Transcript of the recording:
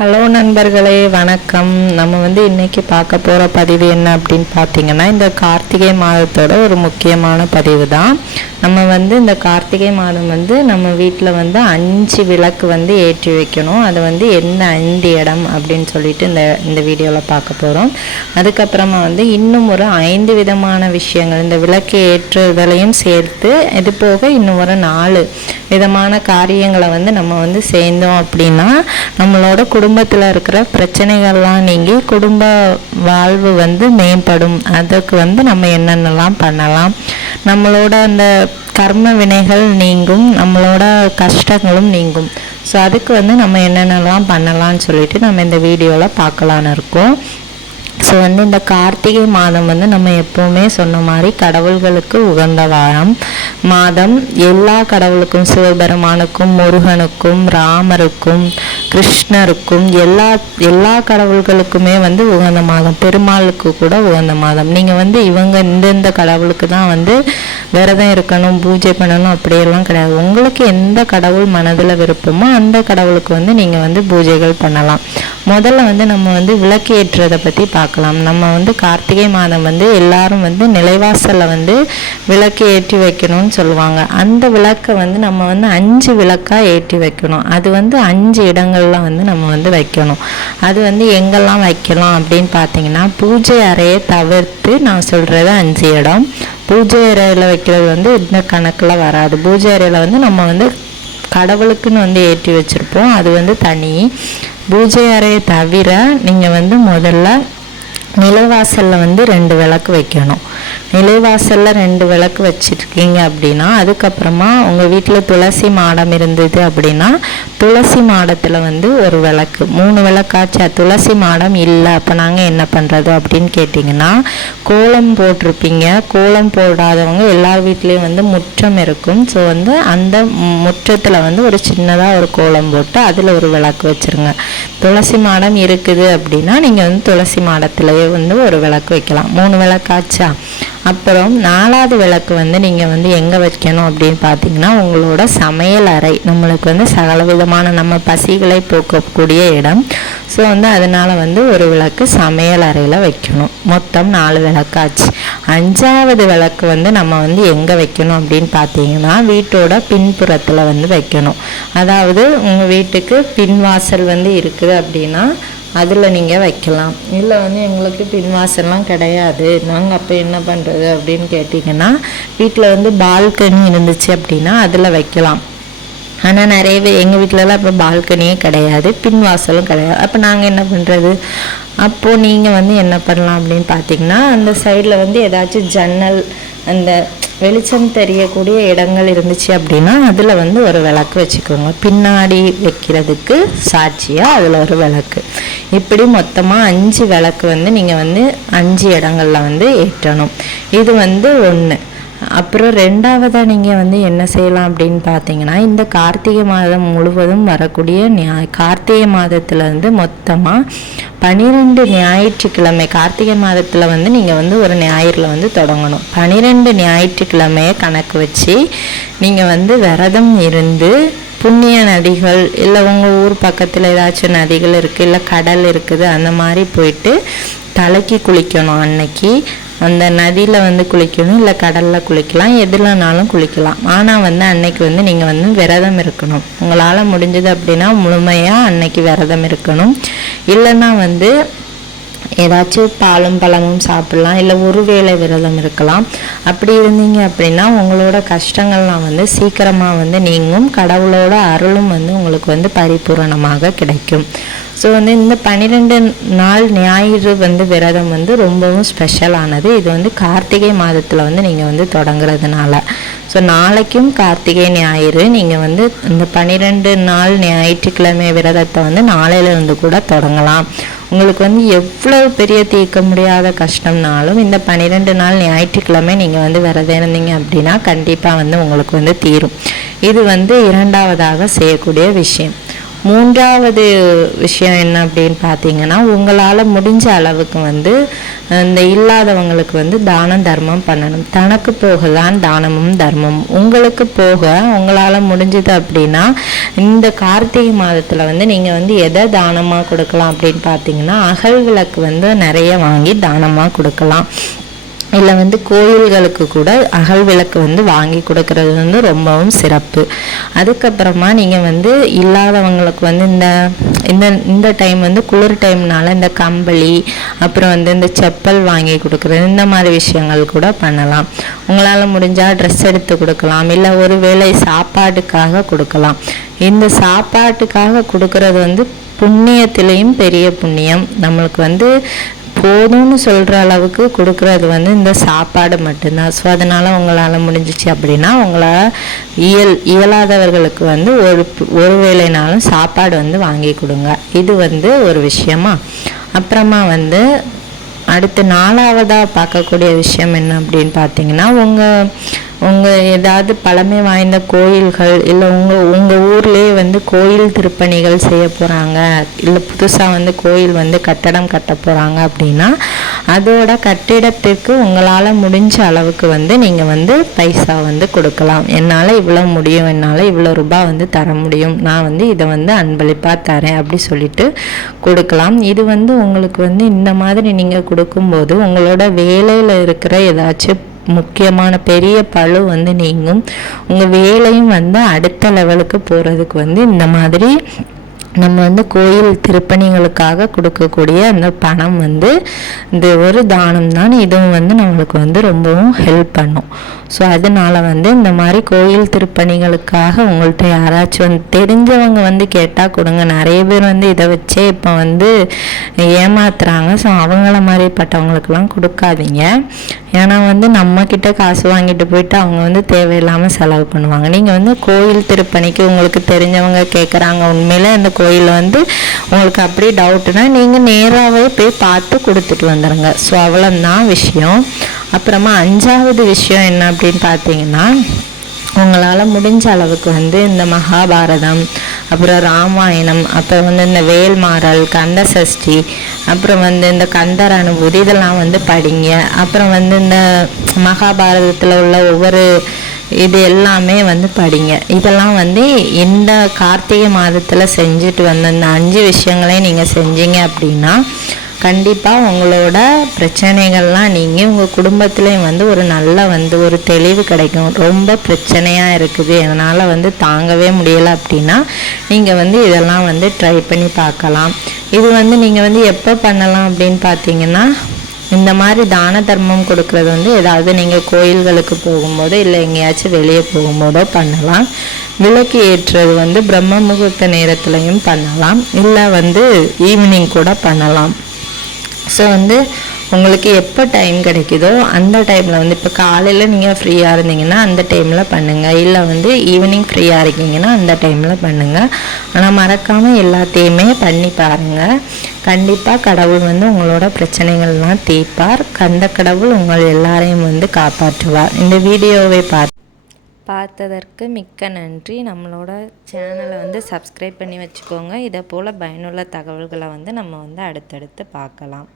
Hello நண்பர்களே வணக்கம். நம்ம வந்து இன்னைக்கு பார்க்க போகிற பதிவு என்ன அப்படின்னு பார்த்தீங்கன்னா இந்த கார்த்திகை மாதத்தோட ஒரு முக்கியமான பதிவு தான். நம்ம வந்து இந்த கார்த்திகை மாதம் வந்து நம்ம வீட்டில் வந்து அஞ்சு விளக்கு வந்து ஏற்றி வைக்கணும். அது வந்து எந்த ஐந்து இடம் அப்படின்னு சொல்லிட்டு இந்த இந்த வீடியோவில் பார்க்க போகிறோம் அதுக்கப்புறமா வந்து இன்னும் ஒரு ஐந்து விதமான விஷயங்கள். இந்த விளக்கு ஏற்றுதலையும் சேர்த்து இது போக இன்னும் ஒரு நாலு விதமான காரியங்களை வந்து நம்ம வந்து சேர்ந்தோம் அப்படின்னா நம்மளோட குடும்பத்தில் இருக்கிற பிரச்சனைகள்லாம் நீங்கி குடும்ப வாழ்வு வந்து மேம்படும். அதுக்கு வந்து நம்ம என்னென்னலாம் பண்ணலாம்? நம்மளோட அந்த கர்ம வினைகள் நீங்கும் நம்மளோட கஷ்டங்களும் நீங்கும். ஸோ அதுக்கு வந்து நம்ம என்னென்னலாம் பண்ணலாம்னு சொல்லிட்டு நம்ம இந்த வீடியோவில் பார்க்கலான்னு இருக்கோம். ஸோ வந்து இந்த கார்த்திகை மாதம் வந்து நம்ம எப்போவுமே சொன்ன மாதிரி கடவுள்களுக்கு உகந்த வாரம். மாதம் எல்லா கடவுளுக்கும் சிவபெருமானுக்கும் முருகனுக்கும் ராமருக்கும் கிருஷ்ணருக்கும் எல்லா எல்லா கடவுள்களுக்குமே வந்து உகந்த மாதம் பெருமாளுக்கு கூட உகந்த மாதம். நீங்கள் வந்து இவங்க இந்தந்த கடவுளுக்கு தான் வந்து விரதம் இருக்கணும் பூஜை பண்ணணும் அப்படியெல்லாம் கிடையாது. உங்களுக்கு எந்த கடவுள் மனதில் விருப்பமோ அந்த கடவுளுக்கு வந்து நீங்கள் வந்து பூஜைகள் பண்ணலாம். முதல்ல வந்து நம்ம வந்து விளக்கு ஏற்றுறதை பற்றி பார்க்கலாம். நம்ம வந்து கார்த்திகை மாதம் வந்து எல்லாரும் வந்து நிலைவாசலில் வந்து விளக்கு ஏற்றி வைக்கணும்னு சொல்லுவாங்க. அந்த விளக்கை வந்து நம்ம வந்து அஞ்சு விளக்காக ஏற்றி வைக்கணும். அது வந்து அஞ்சு இடங்களில் வந்து நம்ம வந்து வைக்கணும். அது வந்து எங்கெல்லாம் வைக்கலாம் அப்படின்னு பார்த்தீங்கன்னா பூஜை அறையை தவிர்த்து நான் சொல்கிறது அஞ்சு இடம். பூஜை அறையில் வைக்கிறது வந்து இந்த கணக்கில் வராது. பூஜை அறையில் வந்து நம்ம வந்து கடவுளுக்குன்னு வந்து ஏற்றி வச்சுருப்போம். அது வந்து தனி. பூஜை அறையை தவிர நீங்கள் வந்து முதல்ல நிலவாசலில் வந்து ரெண்டு விளக்கு வைக்கணும். நிலைவாசலில் ரெண்டு விளக்கு வச்சுருக்கீங்க அப்படின்னா அதுக்கப்புறமா உங்கள் வீட்டில் துளசி மாடம் இருந்தது அப்படின்னா துளசி மாடத்தில் வந்து ஒரு விளக்கு. மூணு விளக்காச்சா? துளசி மாடம் இல்லை. அப்போ நாங்கள் என்ன பண்ணுறது அப்படின்னு கேட்டிங்கன்னா கோலம் போட்டிருப்பீங்க. கோலம் போடாதவங்க எல்லார் வீட்லேயும் வந்து முற்றம் இருக்கும். ஸோ வந்து அந்த முற்றத்தில் வந்து ஒரு சின்னதாக ஒரு கோலம் போட்டு அதில் ஒரு விளக்கு வச்சுருங்க. துளசி மாடம் இருக்குது அப்படின்னா நீங்கள் வந்து துளசி மாடத்துலேயே வந்து ஒரு விளக்கு வைக்கலாம். மூணு விளக்காச்சா? அப்புறம் நாலாவது விளக்கு வந்து நீங்கள் வந்து எங்கே வைக்கணும் அப்படின்னு பார்த்தீங்கன்னா உங்களோட சமையல் அறை. நம்மளுக்கு வந்து சகல விதமான நம்ம பசிகளை போக்கக்கூடிய இடம். ஸோ வந்து அதனால் வந்து ஒரு விளக்கு சமையல் அறையில் வைக்கணும். மொத்தம் நாலு விளக்காச்சு. அஞ்சாவது விளக்கு வந்து நம்ம வந்து எங்கே வைக்கணும் அப்படின்னு பார்த்தீங்கன்னா வீட்டோட பின்புறத்தில் வந்து வைக்கணும். அதாவது உங்கள் வீட்டுக்கு பின்வாசல் வந்து இருக்குது அப்படின்னா அதில் நீங்கள் வைக்கலாம். இல்லை வந்து எங்களுக்கு பின்வாசல்லாம் கிடையாது. நாங்கள் அப்போ என்ன பண்ணுறது அப்படின்னு கேட்டிங்கன்னா வீட்டில் வந்து பால்கனி இருந்துச்சு அப்படின்னா அதில் வைக்கலாம். ஆனால் நிறைய பேர் எங்கள் வீட்டிலலாம் இப்போ பால்கனியே கிடையாது பின்வாசலும் கிடையாது. அப்போ நாங்கள் என்ன பண்ணுறது அப்போது நீங்கள் வந்து என்ன பண்ணலாம் அப்படின்னு பார்த்தீங்கன்னா அந்த சைடில் வந்து ஏதாச்சும் ஜன்னல் அந்த வெளிச்சம் தெரியக்கூடிய இடங்கள் இருந்துச்சு அப்படின்னா அதில் வந்து ஒரு விளக்கு வச்சுக்கோங்க. பின்னாடி வைக்கிறதுக்கு சாட்சியாக அதில் ஒரு விளக்கு. இப்படி மொத்தமாக அஞ்சு விளக்கு வந்து நீங்கள் வந்து அஞ்சு இடங்களில் வந்து ஏற்றணும். இது வந்து ஒன்று அப்புறம் ரெண்டாவதாக நீங்கள் வந்து என்ன செய்யலாம் அப்படின்னு பார்த்தீங்கன்னா இந்த கார்த்திகை மாதம் முழுவதும் வரக்கூடிய ஞாய் கார்த்திகை மாதத்தில் வந்து மொத்தமாக பனிரெண்டு ஞாயிற்றுக்கிழமை கார்த்திகை மாதத்தில் வந்து நீங்கள் வந்து ஒரு ஞாயிறில் வந்து தொடங்கணும். பனிரெண்டு ஞாயிற்றுக்கிழமையை கணக்கு வச்சு நீங்கள் வந்து விரதம் இருந்து புண்ணிய நதிகள் இல்லை உங்கள் ஊர் பக்கத்தில் ஏதாச்சும் நதிகள் இருக்குது இல்லை கடல் இருக்குது அந்த மாதிரி போயிட்டு தலைக்கு குளிக்கணும் அன்னைக்கு. அந்த நதியில் வந்து குளிக்கணும் இல்லை கடலில் குளிக்கலாம் எதுலனாலும் குளிக்கலாம். ஆனால் வந்து அன்னைக்கு வந்து நீங்கள் வந்து விரதம் இருக்கணும். உங்களால் முடிஞ்சது அப்படின்னா முழுமையாக அன்னைக்கு விரதம் இருக்கணும். இல்லைன்னா வந்து ஏதாச்சும் பாலும் பழமும் சாப்பிடலாம் இல்லை ஒரு வேளை விரதம் இருக்கலாம். அப்படி இருந்தீங்க அப்படின்னா உங்களோட கஷ்டங்கள்லாம் வந்து சீக்கிரமாக வந்து நீங்கும். கடவுளோட அருளும் வந்து உங்களுக்கு வந்து பரிபூரணமாக கிடைக்கும். ஸோ வந்து இந்த பன்னிரெண்டு நாள் ஞாயிறு வந்து விரதம் வந்து ரொம்பவும் ஸ்பெஷலானது இது வந்து கார்த்திகை மாதத்தில் வந்து நீங்கள் வந்து தொடங்குறதுனால. ஸோ நாளைக்கும் கார்த்திகை ஞாயிறு. நீங்கள் வந்து இந்த பன்னிரெண்டு நாள் ஞாயிற்றுக்கிழமை விரதத்தை வந்து நாளையிலேருந்து கூட தொடங்கலாம். உங்களுக்கு வந்து எவ்வளோ பெரிய தீர்க்க முடியாத கஷ்டம்னாலும் இந்த பன்னிரெண்டு நாள் ஞாயிற்றுக்கிழமை நீங்கள் வந்து விரதம் இருந்தீங்க அப்படின்னா கண்டிப்பாக வந்து உங்களுக்கு வந்து தீரும். இது வந்து இரண்டாவதாக செய்யக்கூடிய விஷயம். மூன்றாவது விஷயம் என்ன அப்படின்னு பார்த்தீங்கன்னா உங்களால் முடிஞ்ச அளவுக்கு வந்து இந்த இல்லாதவங்களுக்கு வந்து தானம் தர்மம் பண்ணணும். தனக்கு போகதான் தானமும் தர்மம். உங்களுக்கு போக உங்களால் முடிஞ்சது அப்படின்னா இந்த கார்த்திகை மாதத்தில் வந்து நீங்கள் வந்து எதை தானமாக கொடுக்கலாம் அப்படின்னு பார்த்தீங்கன்னா அகல் விளக்கு வந்து நிறைய வாங்கி தானமாக கொடுக்கலாம். இல்லை வந்து கோயில்களுக்கு கூட அகல் விளக்கு வந்து வாங்கி கொடுக்கறது வந்து ரொம்பவும் சிறப்பு. அதுக்கப்புறமா நீங்கள் வந்து இல்லாதவங்களுக்கு வந்து இந்த இந்த இந்த டைம் வந்து குளிர் டைம்னால இந்த கம்பளி அப்புறம் வந்து இந்த செப்பல் வாங்கி கொடுக்குறது இந்த மாதிரி விஷயங்கள் கூட பண்ணலாம். உங்களால் முடிஞ்சால் ட்ரெஸ் எடுத்து கொடுக்கலாம் இல்லை ஒரு வேளை சாப்பாட்டுக்காக கொடுக்கலாம். இந்த சாப்பாட்டுக்காக கொடுக்கறது வந்து புண்ணியத்திலையும் பெரிய புண்ணியம். நம்மளுக்கு வந்து போதும்னு சொல்கிற அளவுக்கு கொடுக்குறது வந்து இந்த சாப்பாடு மட்டும்தான். ஸோ அதனால் உங்களால் முடிஞ்சிச்சு அப்படின்னா உங்களால் இயல் இயலாதவர்களுக்கு வந்து ஒரு ஒரு வேளைனாலும் சாப்பாடு வந்து வாங்கி கொடுங்க. இது வந்து ஒரு விஷயமா? அப்புறமா வந்து அடுத்து நாலாவதாக பார்க்கக்கூடிய விஷயம் என்ன அப்படின்னு பார்த்தீங்கன்னா உங்கள் உங்கள் ஏதாவது பழமை வாய்ந்த கோயில்கள் இல்லை உங்கள் உங்கள் ஊர்லேயே வந்து கோயில் திருப்பணிகள் செய்ய போகிறாங்க இல்லை புதுசாக வந்து கோயில் வந்து கட்டடம் கட்ட போகிறாங்க அப்படின்னா அதோட கட்டிடத்திற்கு உங்களால் முடிஞ்ச அளவுக்கு வந்து நீங்கள் வந்து பைசா வந்து கொடுக்கலாம். என்னால் இவ்வளோ முடியும் என்னால் இவ்வளோ ரூபாய் வந்து தர முடியும் நான் வந்து இதை வந்து அன்பளிப்பாக தரேன் அப்படி சொல்லிட்டு கொடுக்கலாம். இது வந்து உங்களுக்கு வந்து இந்த மாதிரி நீங்கள் கொடுக்கும்போது உங்களோட வேலையில் இருக்கிற ஏதாச்சும் முக்கியமான பெரிய பழு வந்து நீங்கும். உங்கள் வேலையும் வந்து அடுத்த லெவலுக்கு போகிறதுக்கு வந்து இந்த மாதிரி நம்ம வந்து கோயில் திருப்பணிகளுக்காக கொடுக்கக்கூடிய அந்த பணம் வந்து இந்த ஒரு தானம் தான். இதுவும் வந்து நம்மளுக்கு வந்து ரொம்பவும் ஹெல்ப் பண்ணும். ஸோ அதனால் வந்து இந்த மாதிரி கோயில் திருப்பணிகளுக்காக உங்கள்கிட்ட யாராச்சும் வந்து தெரிஞ்சவங்க வந்து கேட்டால் கொடுங்க. நிறைய பேர் வந்து இதை வச்சே இப்போ வந்து ஏமாத்துறாங்க. ஸோ அவங்கள மாதிரிப்பட்டவங்களுக்கெல்லாம் கொடுக்காதீங்க. ஏன்னா வந்து நம்மக்கிட்ட காசு வாங்கிட்டு போயிட்டு அவங்க வந்து தேவையில்லாமல் செலவு பண்ணுவாங்க. நீங்கள் வந்து கோயில் திருப்பணிக்கு உங்களுக்கு தெரிஞ்சவங்க கேட்குறாங்க உண்மையில் அந்த கோயில் வந்து உங்களுக்கு அப்படி டவுட்டுனா நீங்கள் நேராகவே போய் பார்த்து கொடுத்துட்டு வந்துடுங்க ஸோ அவ்வளோதான் விஷயம். அப்புறமா அஞ்சாவது விஷயம் என்ன அப்படின்னு பார்த்தீங்கன்னா உங்களால் முடிஞ்ச அளவுக்கு வந்து இந்த மகாபாரதம் அப்புறம் ராமாயணம் அப்புறம் வந்து இந்த வேல்மாறல் கந்த சஷ்டி அப்புறம் வந்து இந்த கந்தர் அனுபூதி இதெல்லாம் வந்து படிங்க. அப்புறம் வந்து இந்த மகாபாரதத்தில் உள்ள ஒவ்வொரு இது எல்லாமே வந்து படிங்க. இதெல்லாம் வந்து இந்த கார்த்திகை மாதத்தில் செஞ்சுட்டு வந்த இந்த அஞ்சு விஷயங்களையும் நீங்கள் செஞ்சீங்க அப்படின்னா கண்டிப்பாக உங்களோட பிரச்சனைகள்லாம் நீங்கள் உங்கள் குடும்பத்துலேயும் வந்து ஒரு நல்ல வந்து ஒரு தெளிவு கிடைக்கும். ரொம்ப பிரச்சனையாக இருக்குது. அதனால் வந்து தாங்கவே முடியலை அப்படின்னா நீங்கள் வந்து இதெல்லாம் வந்து ட்ரை பண்ணி பார்க்கலாம். இது வந்து நீங்கள் வந்து எப்போ பண்ணலாம் அப்படின்னு பார்த்தீங்கன்னா இந்த மாதிரி தான தர்மம் கொடுக்கறது வந்து ஏதாவது நீங்கள் கோயில்களுக்கு போகும்போதோ இல்லை எங்கேயாச்சும் வெளியே போகும்போதோ பண்ணலாம். விளக்கு ஏற்றுறது வந்து பிரம்ம முகூர்த்த நேரத்துலையும் பண்ணலாம். இல்லை வந்து ஈவினிங் கூட பண்ணலாம். ஸோ வந்து உங்களுக்கு எப்போ டைம் கிடைக்குதோ அந்த டைமில் வந்து இப்போ காலையில் நீங்கள் ஃப்ரீயாக இருந்தீங்கன்னா அந்த டைமில் பண்ணுங்கள் இல்லை வந்து ஈவினிங் ஃப்ரீயாக இருக்கீங்கன்னா அந்த டைமில் பண்ணுங்கள் ஆனால் மறக்காமல் எல்லாத்தையுமே பண்ணி பாருங்கள் கண்டிப்பாக கடவுள் வந்து உங்களோட பிரச்சனைகள்லாம் தீர்ப்பார். கந்த கடவுள் உங்கள் எல்லாரையும் வந்து காப்பாற்றுவார். இந்த வீடியோவை பார்த்து பார்த்ததற்கு மிக்க நன்றி. நம்மளோட சேனலை வந்து சப்ஸ்கிரைப் பண்ணி வச்சுக்கோங்க. இதை போல் பயனுள்ள தகவல்களை வந்து நம்ம வந்து அடுத்தடுத்து பார்க்கலாம்.